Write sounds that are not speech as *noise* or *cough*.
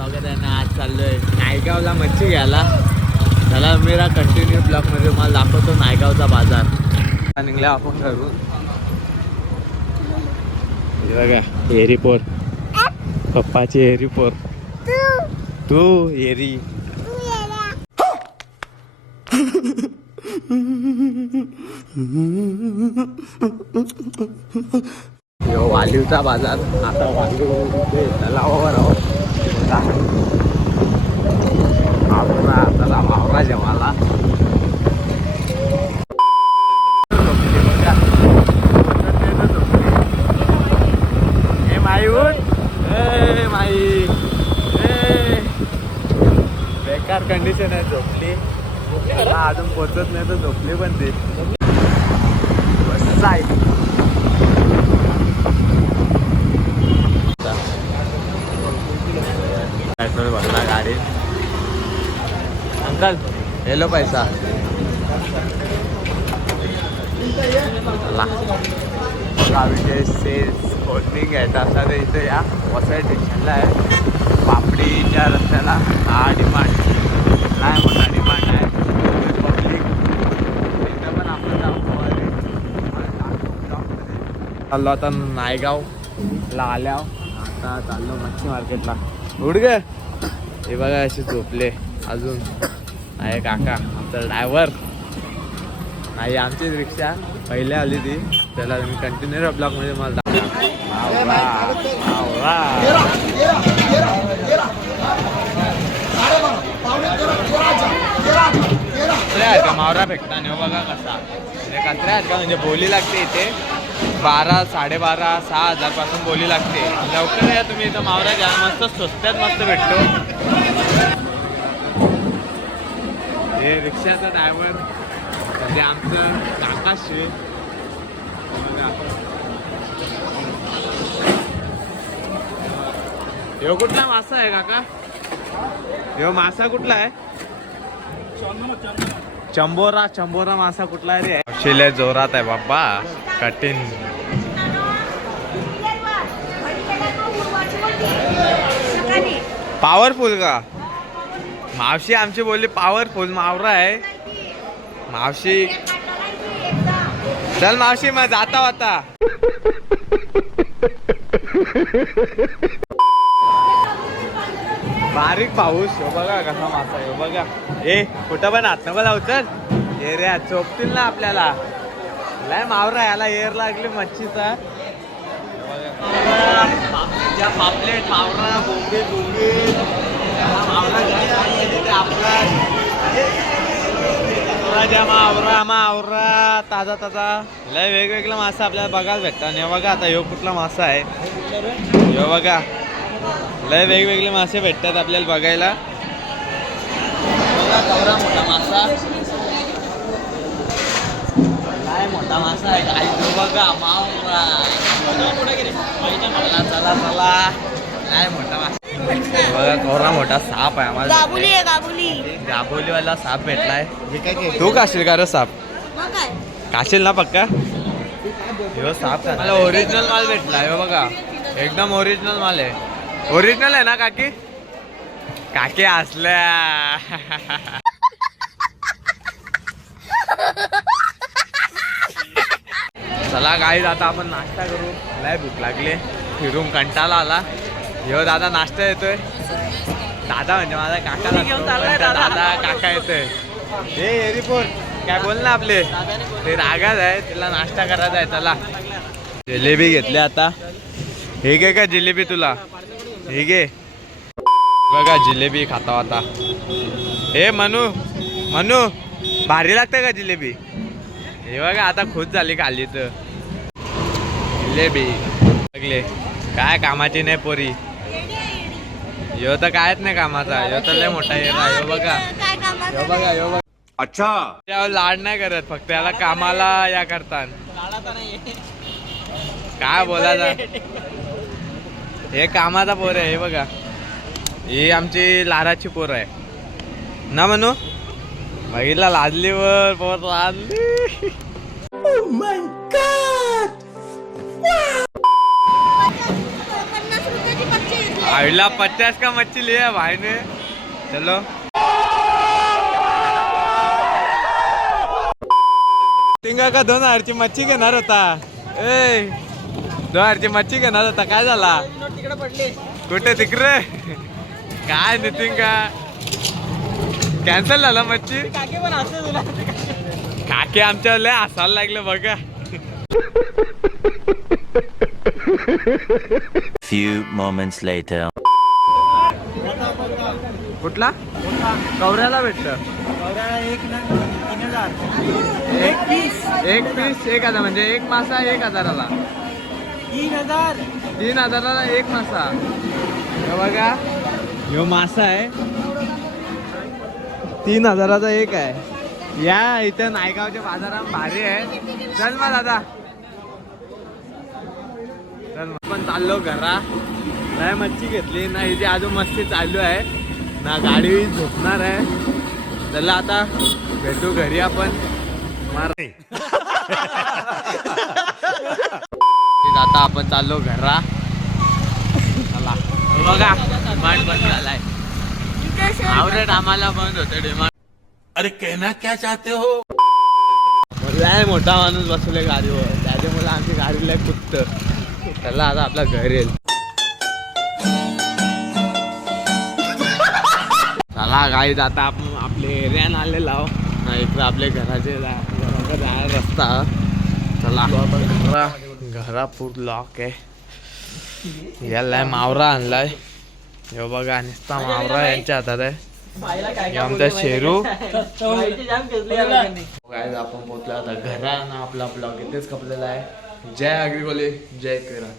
स्वागत आहे ना आज चाललोय नायगावला मच्छी घ्यायला. त्याला मेरा कंटिन्यू ब्लॉकमध्ये मला दाखवतो नायगावचा बाजार. निघल्या आपण घरून. हे बघा एरीपोर पप्पाची एरीपोर तू एरी वालीवचा बाजार. आता वालीव तलावावर आहोत. बघा. आवरा तलाव आवरा जेवाला ए माई उठ ए माई. ए बेकार कंडिशन आहे झोपली. हा, अजून पोचत नाही तर झोपली पण ती. बस आहे. आहे. अंकल हेलो पैसा. चला बघा सेल्स होल्डिंग आहे असा ते इथे या. वसई स्टेशनला आहे. पापडीच्या रस्त्याला. हा डिमांड नाही मोठा डिमांड आहे. पब्लिक तिथं पण आपण जाऊ चाललो आता नायगावला आल्या आता चाललो मच्छी मार्केटला उडगे ग. हे बघा असे झोपले. अजून. आहे काका आमचा ड्रायव्हर नाही आमचीच रिक्षा. पहिले आली ती. त्याला मी कंटिन्यू ब्लॉकमध्ये मला आहेत का? मावरा फेकता नाही हो बघा कसा. म्हणजे आहेत का? म्हणजे बोली लागते इथे. बारा साडेबारा सहा हजारपासून बोली लागते. लवकर या तुम्ही इथं मावरा घ्या. मस्त स्वस्त्यात मस्त भेटतो. हे रिक्षाचा ड्रायव्हर म्हणजे आमचं काका शिवे ह्यो कुठला मासा आहे काका? ह्यो मासा कुठला आहे? चंबोरा चंबोरा मासा कुठला आहे रे? शिले जोरात आहे बाबा कठीण. पॉवरफुल का? मावशी आमची बोलली पॉवरफुल मावरा आहे. मावशी. चल मावशी मग जाता होता बारीक पाऊस. हो बघा कसा मासा आहे बघा. ए कुठं पण हात बघा लावू चल. ए रे चोपतील ना आपल्याला. लय मावरा याला एअर लागली मच्छीचा. ज्या पापलेट मावरा बोंबे बोंबे मावरा आवरा मावरा ताजा ताजा. लय वेगवेगळा मासा आपल्याला बघायला भेटतात. आणि बघा आता ह्यो कुठला मासा आहे. ह्यो बघा. लय वेगवेगळे मासे भेटतात आपल्याला बघायला. मोठा मासा. काय मोठा मासा आहे काय तो बघा मावरा चला चला चला. काय मोठा मासा. बघा केवढा मोठा साप आहे आम्हाला गाबुली आहे गाबुली. गाबोलीवाला साप भेटलाय. तू काशील का रे साप? काशील ना पक्का? ह्यो साप मला ओरिजिनल माल भेटला ह्यो बघा. एकदम ओरिजिनल माल आहे. ओरिजिनल आहे ना काकी? काकी असल्या. चला गाईज आता आपण नाश्ता करू. लय भूक लागली. फिरून कंटाळा आला. ह्यो दादा नाश्ता येतोय? दादा म्हणजे माझा काका त्या दादा. काका येतोय. हे एरिपोर काय बोल ना आपले. ते रागात आहे तिला नाश्ता करायचा आहे चला. जिलेबी घेतली आता. हे घे का जिलेबी तुला? हे घे बघा जिलेबी खाता आता हे मनू मनू भारी लागते का जिलेबी हे बघा आता खुश झाली खाली तर जिलेबी लागले काय कामाची नाही पोरी ह्यो तर कायच नाही कामाचा ह्यो तर लय मोठा येणार ह्यो बघा काय कामाचं ह्यो बघा ह्यो बघा अच्छा त्यावर लाड नाही करत फक्त त्याला कामाला या करतात काय बोलायचं हे कामाचा पोर आहे हे बघा. ही आमची लाराची पोर आहे. ना म्हणू बघितला लाजलीवर पोर लाजली. आईला पचास का मच्छी लिया भाई ने चलो. तिंगा का दोन हजारची मच्छी घेणार होता. ए दोन हजारची मच्छी घेणार होता. काय झाला? कुठे तिकडे? काय नितीन का? कॅन्सल झाला मच्छी? काके पण असते तुला काके आमच्या लय हसायला लागले बघा. Few moments later. कुठला? कवऱ्याला भेटत. एक पीस एक पीस एक हजार म्हणजे एक मासा एक हजाराला. तीन हजार. तीन हजाराला एक मासा. हे बघा. ह्यो मासा आहे. तीन हजाराचा एक आहे. या इथं नायगावच्या बाजारात भारी आहे. चल मग दादा. चल पण चाललो घरा. नाही मच्छी घेतली ना इथे अजून मस्ती चालू आहे. ना गाडी झोपणार आहे. चला आता भेटू घरी आपण. मार. *laughs* आता आपण चाललो घरा. चला. बघा डिमांड बंद झालाय. आवडत आम्हाला बंद होतं डिमांड अरे कहना क्या चाहते हो? लय मोठा माणूस बसले गाडीवर. त्याच्यामुळे आमची गाडी लय कुत्त त्याला आता आपला घर येईल. चला गाडी आता आपण आपले एरियान आलेलो आहो ना इकडं आपले घराचे रस्ता. चला. घरापूर लॉक आहे. याला मावरा आणलाय. हे बघा नुसता मावरा यांच्या हातात आहे. आमचा शेरू. काय आपण पोहोचला आता घरा ना आपला ब्लॉग इथेच कपलेला आहे. जय अग्रिकोले जय किरण